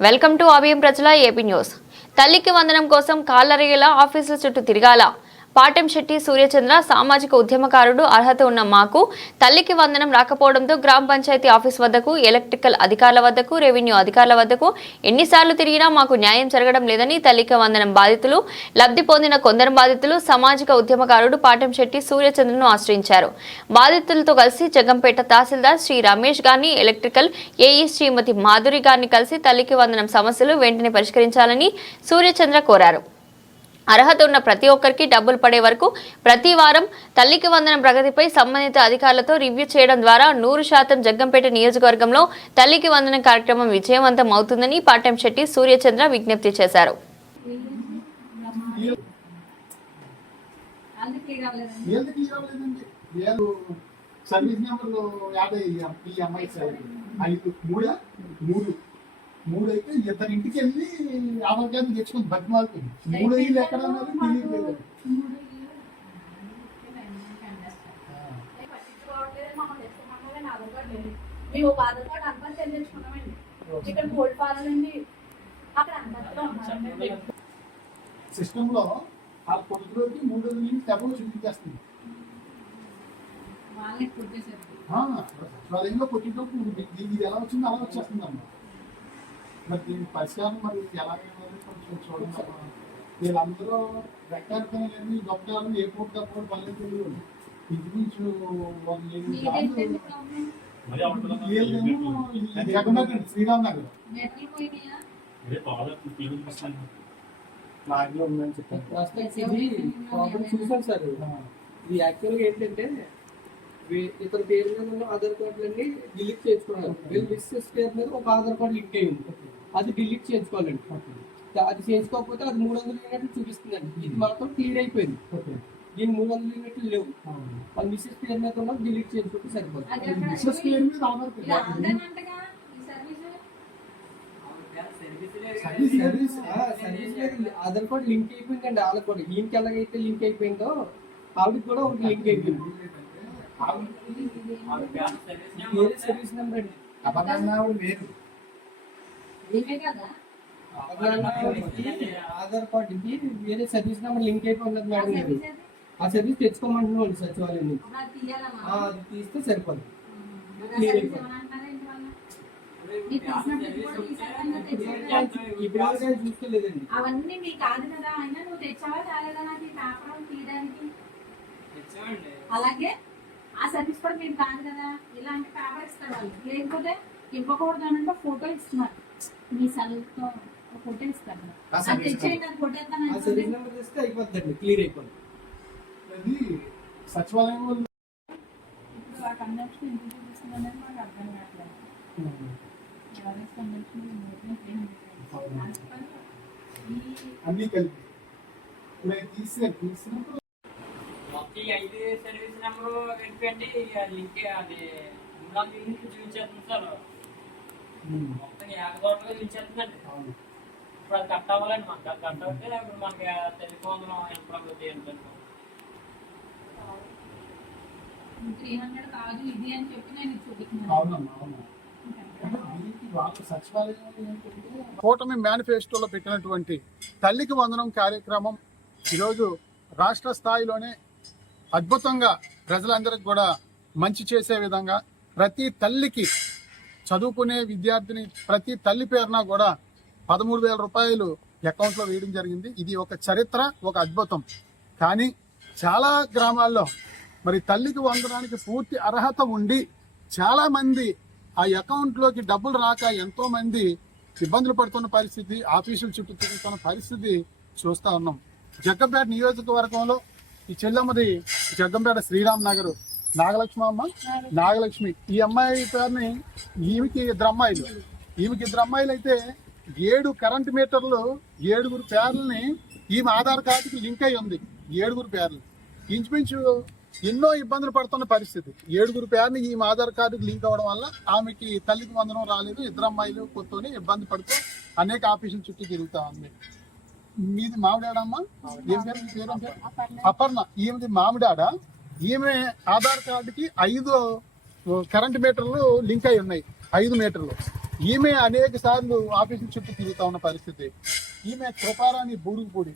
Welcome to అభియం ప్రజల AP news. తల్లికి వందనం కోసం కాళ్ళరిగేలా ఆఫీసుల చుట్టూ తిరగాల. పాటెంశెట్టి సూర్యచంద్ర సామాజిక ఉద్యమకారుడు అర్హత ఉన్న మాకు. తల్లికి వందనం రాకపోవడంతో గ్రామ పంచాయతీ ఆఫీస్ వద్దకు ఎలక్ట్రికల్ అధికారుల వద్దకు రెవెన్యూ అధికారుల వద్దకు ఎన్నిసార్లు తిరిగినా మాకు న్యాయం జరగడం లేదని తల్లికి వందనం బాధితులు లబ్ధి పొందిన కొందరు బాధితులు సామాజిక ఉద్యమకారుడు పాటెం శెట్టి సూర్యచంద్రను ఆశ్రయించారు. బాధితులతో కలిసి జగంపేట తహసీల్దార్ శ్రీ రమేష్ గారిని ఎలక్ట్రికల్ ఏఈ శ్రీమతి మాధురి గారిని కలిసి తల్లికి వందనం సమస్యలు వెంటనే పరిష్కరించాలని సూర్యచంద్ర కోరారు. అర్హత ఉన్న ప్రతి ఒక్కరికి డబ్బులు పడే వరకు ప్రతి వారం తల్లికి వందనం ప్రగతిపై సంబంధిత అధికారులతో రివ్యూ చేయడం ద్వారా నూరు శాతం జగ్గంపేట నియోజకవర్గంలో తల్లికి వందనం కార్యక్రమం విజయవంతం అవుతుందని పాటెం శెట్టి సూర్యచంద్ర విజ్ఞప్తి చేశారు. సర్వీస్ నెంబర్లో యాభై ఈ అమ్మాయి సార్ ఐదు మూడు? మూడు. మూడు అయితే ఇద్దరు ఇంటికి వెళ్ళి ఆధార్ కార్డు తెచ్చుకుంది బతిమాలుతుంది. మూడు ఇల్లు ఎక్కడ కార్డు లేదు మేము ఒక ఆధార్ కార్డు అంతా చెల్లించుకున్నామండి ఇక్కడ గోల్డ్ పాలండి అక్కడ అంతలో ఉన్నారండి సిస్టమ్లో ఆ కొడుకులోకి మూడు రోజుల నుంచి తెగలు చూపించేస్తుంది సచివాలయంలో కొట్టినప్పుడు ఇది ఎలా వచ్చిందో అలా వచ్చేస్తుంది అమ్మా మరి దీని పరిష్కారం మరి ఎలా అయ్యాలో కొంచెం చూడండి. అమ్మా. వీళ్ళందరూ రెక్టార్కని గొప్పలు ఏ పూట తప్ప పల్లెటూరు ఇంచుమించు ఒక ఎనిమిది మీదేంటండి సార్లు ప్రాబ్లం వీళ్ళేమో ఈ జగన్నాథ్ అండి, శ్రీరామ్ నగర్ మెటల్ పోయినాయా లాగ్లో ఉందని చెప్పారు. ప్రాస్పెక్ట్స్ ఇది ప్రాబ్లం చూసాను సార్. ఇది యాక్చువల్గా ఏంటంటే వీ- ఇతని పేరు మీద ఉన్న ఆధార్ కార్డులన్నీ డిలీట్ చేసుకున్నారు వీళ్ళు మిస్సెస్ పేరు మీద ఒక ఆధార్ కార్డు లింక్ అయి ఉంది. అది డిలీట్ చేసుకోవాలండి అది చేసుకోకపోతే అది మూడు వందల యూనిట్లు చూపిస్తుందండి. ఇది మాత్రం క్లియర్ అయిపోయింది. దీని మూడు వందల యూనిట్లు లేవు. వాళ్ళ మిస్సెస్ పేరు మీద ఉన్న డిలీట్ చేసుకుంటే అది సరిపోతుంది పేరు మీద సర్వీస్ ఆధార్ కార్డు లింక్ అయిపోయిందండి. వాళ్ళకి కూడా. ఈయనకి ఎలాగైతే లింక్ అయిపోయిందో ఆవిడకి కూడా ఒకటి లింక్ అయిపోయింది. సర్వీస్ నెంబర్ అండి. అపరాధనాలు వేరు. ఆధార్ కార్డుకి వేరే సర్వీస్ నెంబర్ లింక్ అయిపోయి ఉన్నది మేడం గారు? ఆ సర్వీస్ తెచ్చుకోమంటున్నాం సచివాలయం నుంచి అది తీస్తే సరిపోదు. చూసుకోలేదండి. అవన్నీ మీకు కాదు కదా. అయినా నువ్వు తెచ్చావా చాలేదా నాకు ఈ పేపర్ తీయడానికి? అలాగే ఆ సర్వీస్ కూడా మీరు కాదు కదా. ఇలాంటి పేపర్ ఇస్తారు వాళ్ళు. లేకపోతే ఇవ్వకూడదు అని అంటే ఫోటో ఇస్తున్నారు. మీ సెల్తో ఫోటో అది తెచ్చేయండి ఇస్తాను నెంబర్ క్లియర్ అయిపోతుంది. అది సచివాలయం వాళ్ళు ఇప్పుడు ఆ కన్వెన్షన్ ఎందుకు చూపిస్తుంది అనేది మాకు అర్థం కావట్లేదు. ఎవరి కన్వెన్షన్ ఈ అన్ని కలిపి ఇప్పుడు అవి తీసారు తీసినప్పుడు మొత్తం ఈ ఐదు సర్వీస్ నెంబర్ వెళ్ళిపోయింది లింక్ అది యూనిట్లు చూపించేస్తుంది సార్ ఇప్పుడు అది కట్ అవ్వాలండి. మనకి అది కట్ అవుతే ఇప్పుడు మనకి టెలిఫోన్ ఎంత ఏంటంటే త్రీ హండ్రెడ్ కాదు ఇది అని చెప్పి నేను ఇది చూపిస్తున్నాను. అవునమ్మా అవును. అంటే దీనికి వాళ్ళు సచివాలయం వాళ్ళు ఏంటంటే కూటమి మేనిఫెస్టోలో పెట్టినటువంటి తల్లికి వందనం కార్యక్రమం ఈరోజు రాష్ట్ర స్థాయిలోనే అద్భుతంగా ప్రజలందరికీ కూడా మంచి చేసే విధంగా ప్రతి తల్లికి చదువుకునే విద్యార్థిని ప్రతి తల్లి పేరున కూడా పదమూడు వేల రూపాయలు అకౌంట్లో వేయడం జరిగింది. ఇది ఒక చరిత్ర ఒక అద్భుతం. కానీ చాలా గ్రామాల్లో మరి తల్లికి వందడానికి పూర్తి అర్హత ఉండి చాలా మంది ఆ అకౌంట్లోకి డబ్బులు రాక ఎంతో మంది ఇబ్బందులు పడుతున్న పరిస్థితి ఆఫీసుల చుట్టూ తిరుగుతున్న పరిస్థితి చూస్తా ఉన్నాం. జగ్గంపేట నియోజకవర్గంలో ఈ చెల్లమ్మది జగ్గంపేట శ్రీరామ్ నగర్ నాగలక్ష్మి అమ్మ నాగలక్ష్మి. ఈ అమ్మాయి పేరుని ఈమెకి ఇద్దరు అమ్మాయిలు. ఈమెకి ఇద్దరు అమ్మాయిలు అయితే ఏడు కరెంట్ మీటర్లు ఏడుగురు పేర్లని ఈమె ఆధార్ కార్డుకి లింక్ అయి ఉంది. ఏడుగురు పేర్లు ఇంచుమించు ఎన్నో ఇబ్బందులు పడుతున్న పరిస్థితి. ఏడుగురు పేరుని ఈ ఆధార్ కార్డుకి లింక్ అవ్వడం వల్ల ఆమెకి తల్లికి వందనం రాలేదు ఇద్దరు అమ్మాయిలు కొత్తని ఇబ్బంది పడుతూ అనేక ఆఫీసుల చుట్టూ తిరుగుతా ఉంది. మీది మామిడాడమ్మా? ఏం పేరు? పేరు? అపర్ణ. ఈమెది మామిడాడ? ఈమె ఆధార్ కార్డుకి ఐదు కరెంట్ మీటర్లు లింక్ అయి ఉన్నాయి ఐదు మీటర్లు. ఈమె అనేక సార్లు ఆఫీసు చుట్టూ తిరుగుతా ఉన్న పరిస్థితి. ఈమె కృపారాణి బూరుగుపూడి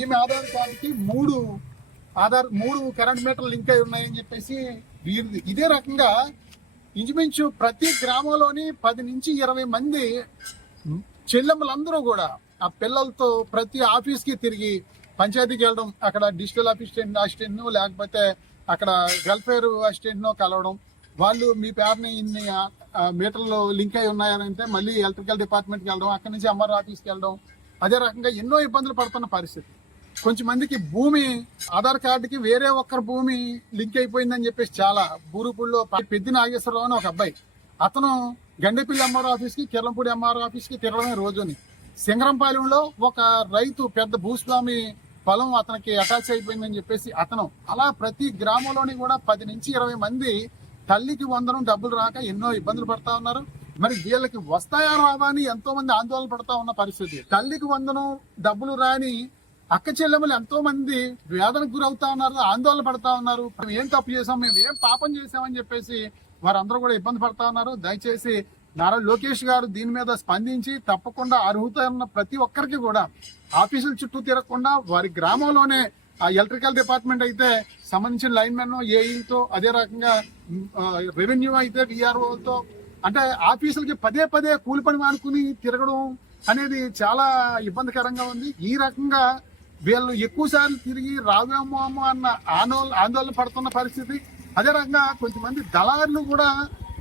ఈమె ఆధార్ కార్డుకి మూడు ఆధార్ మూడు కరెంట్ మీటర్లు లింక్ అయి ఉన్నాయని చెప్పేసి వీరిది. ఇదే రకంగా ఇంచుమించు ప్రతి గ్రామంలోని పది నుంచి ఇరవై మంది చెల్లెమ్మలందరూ కూడా ఆ పిల్లలతో ప్రతి ఆఫీస్కి తిరిగి పంచాయతీకి వెళ్ళడం అక్కడ డిజిటల్ అసిస్టెంట్ అసిస్టెంట్ లేకపోతే అక్కడ వెల్ఫేర్ అసిస్టెంట్నో కలవడం వాళ్ళు మీ పేరుని ఇన్ని మీటర్లు లింక్ అయి ఉన్నాయనంటే మళ్ళీ ఎలక్ట్రికల్ డిపార్ట్మెంట్కి వెళ్ళడం అక్కడి నుంచి ఎంఆర్ ఆఫీస్కి వెళ్ళడం అదే రకంగా ఎన్నో ఇబ్బందులు పడుతున్న పరిస్థితి. కొంచెం మందికి భూమి ఆధార్ కార్డుకి వేరే ఒక్కరి భూమి లింక్ అయిపోయిందని చెప్పేసి చాలా బూరుపుల్లో పెద్ది నాగేశ్వరరావు అని ఒక అబ్బాయి. అతను గండేపల్లి ఎంఆర్ ఆఫీస్కి కిర్లంపూడి ఎంఆర్ ఆఫీస్కి తిరగడమే రోజుని. సింగరంపాలెంలో ఒక రైతు పెద్ద భూస్వామి పొలం అతనికి అటాచ్ అయిపోయిందని చెప్పేసి అతను అలా ప్రతి గ్రామంలోని కూడా పది నుంచి ఇరవై మంది తల్లికి వందనం డబ్బులు రాక ఎన్నో ఇబ్బందులు పడతా ఉన్నారు. మరి వీళ్ళకి వస్తాయా రావా అని ఎంతో మంది ఆందోళన పడతా ఉన్న పరిస్థితి. తల్లికి వందనం డబ్బులు రాని అక్క చెల్లెములు ఎంతో మంది వేదనకు గురవుతా ఉన్నారు ఆందోళన పడతా ఉన్నారు. మేము ఏం తప్పు చేసాం మేము ఏం పాపం చేసామని చెప్పేసి వారందరూ కూడా ఇబ్బంది పడతా ఉన్నారు. దయచేసి నారా లోకేష్ గారు దీని మీద స్పందించి తప్పకుండా అర్హత ఉన్న ప్రతి ఒక్కరికి కూడా ఆఫీసుల చుట్టూ తిరగకుండా వారి గ్రామంలోనే ఆ ఎలక్ట్రికల్ డిపార్ట్మెంట్ అయితే సంబంధించిన లైన్ మెన్ ఏఈతో అదే రకంగా రెవెన్యూ అయితే విఆర్ఓతో అంటే ఆఫీసులకి పదే పదే కూలి పని మానుకుని తిరగడం అనేది చాలా ఇబ్బందికరంగా ఉంది. ఈ రకంగా వీళ్ళు ఎక్కువ సార్లు తిరిగి రావేమో అన్న ఆందోళన ఆందోళన పడుతున్న పరిస్థితి. అదే రకంగా కొంతమంది దళారులు కూడా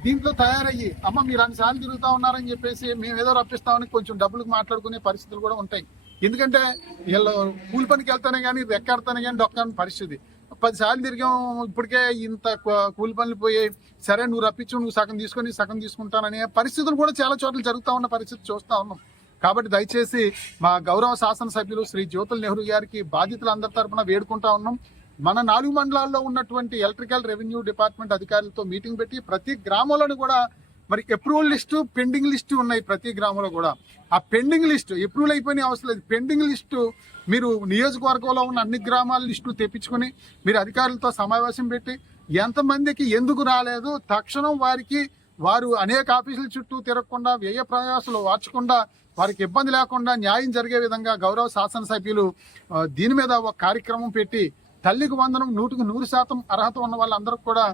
దీంట్లో తయారయ్యి అమ్మ మీరు అన్నిసార్లు తిరుగుతా ఉన్నారని చెప్పేసి మేము ఏదో రప్పిస్తామని కొంచెం డబ్బులకు మాట్లాడుకునే పరిస్థితులు కూడా ఉంటాయి. ఎందుకంటే వీళ్ళు కూలి పనికి వెళ్తానే కానీ రెక్కాడతానే కానీ డొక్కని పరిస్థితి. పది సార్లు తిరిగాం ఇప్పటికే ఇంత కూలి పనులు పోయి సరే నువ్వు రప్పించు నువ్వు సగం తీసుకొని సగం తీసుకుంటాననే పరిస్థితులు కూడా చాలా చోట్ల జరుగుతూ ఉన్న పరిస్థితి చూస్తూ ఉన్నాం. కాబట్టి దయచేసి మా గౌరవ శాసనసభ్యులు శ్రీ జ్యోతుల నెహ్రూ గారికి బాధితులందరి తరఫున వేడుకుంటా ఉన్నాం. మన నాలుగు మండలాల్లో ఉన్నటువంటి ఎలక్ట్రికల్ రెవెన్యూ డిపార్ట్మెంట్ అధికారులతో మీటింగ్ పెట్టి ప్రతి గ్రామంలోని కూడా మరి అప్రూవల్ లిస్టు పెండింగ్ లిస్టు ఉన్నాయి ప్రతి గ్రామంలో కూడా. ఆ పెండింగ్ లిస్టు అప్రూవల్ అయిపోయిన అవసరం లేదు. పెండింగ్ లిస్టు మీరు నియోజకవర్గంలో ఉన్న అన్ని గ్రామాల లిస్టు తెప్పించుకొని మీరు అధికారులతో సమావేశం పెట్టి ఎంతమందికి ఎందుకు రాలేదు తక్షణం వారికి వారు అనేక ఆఫీసుల చుట్టూ తిరగకుండా వ్యయ ప్రయాసాలు వార్చకుండా వారికి ఇబ్బంది లేకుండా న్యాయం జరిగే విధంగా గౌరవ శాసనసభ్యులు దీని మీద ఒక కార్యక్రమం పెట్టి తల్లికి వందనం నూటికి నూరు శాతం అర్హత ఉన్న వాళ్ళందరూ కూడా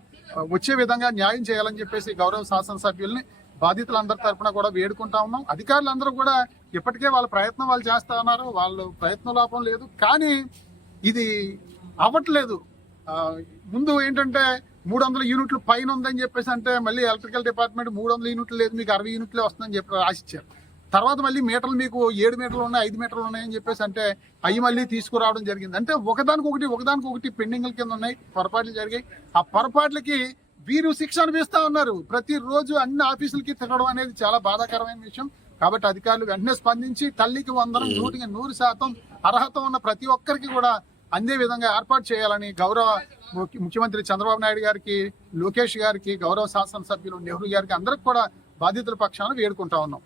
వచ్చే విధంగా న్యాయం చేయాలని చెప్పేసి గౌరవ శాసనసభ్యుల్ని బాధితులందరి తరఫున కూడా వేడుకుంటా ఉన్నాం. అధికారులందరూ కూడా ఇప్పటికే వాళ్ళ ప్రయత్నం వాళ్ళు చేస్తా ఉన్నారు. వాళ్ళు ప్రయత్న లోపం లేదు. కానీ ఇది అవ్వట్లేదు. ముందు ఏంటంటే మూడు వందల యూనిట్లు పైన ఉందని చెప్పేసి అంటే మళ్ళీ ఎలక్ట్రికల్ డిపార్ట్మెంట్ మూడు వందల యూనిట్లు లేదు మీకు అరవై యూనిట్లే వస్తుందని చెప్పి రాసిచ్చారు. తర్వాత మళ్ళీ మీటర్లు మీకు ఏడు మీటర్లు ఉన్నాయి ఐదు మీటర్లు ఉన్నాయని చెప్పేసి అంటే అవి మళ్ళీ తీసుకురావడం జరిగింది. అంటే ఒకదానికి ఒకటి ఒకదానికి ఒకటి పెండింగ్ల కింద ఉన్నాయి పొరపాట్లు జరిగాయి. ఆ పొరపాట్లకి వీరు శిక్ష అనిపిస్తా ఉన్నారు. ప్రతిరోజు అన్ని ఆఫీసులకి తిరగడం అనేది చాలా బాధాకరమైన విషయం. కాబట్టి అధికారులు వెంటనే స్పందించి తల్లికి వందనం నూటికి నూరు శాతం అర్హత ఉన్న ప్రతి ఒక్కరికి కూడా అందే విధంగా ఏర్పాటు చేయాలని గౌరవ ముఖ్య- ముఖ్యమంత్రి చంద్రబాబు నాయుడు గారికి లోకేష్ గారికి గౌరవ శాసనసభ్యులు నెహ్రూ గారికి అందరికి కూడా బాధితుల పక్షాన వేడుకుంటా ఉన్నాం.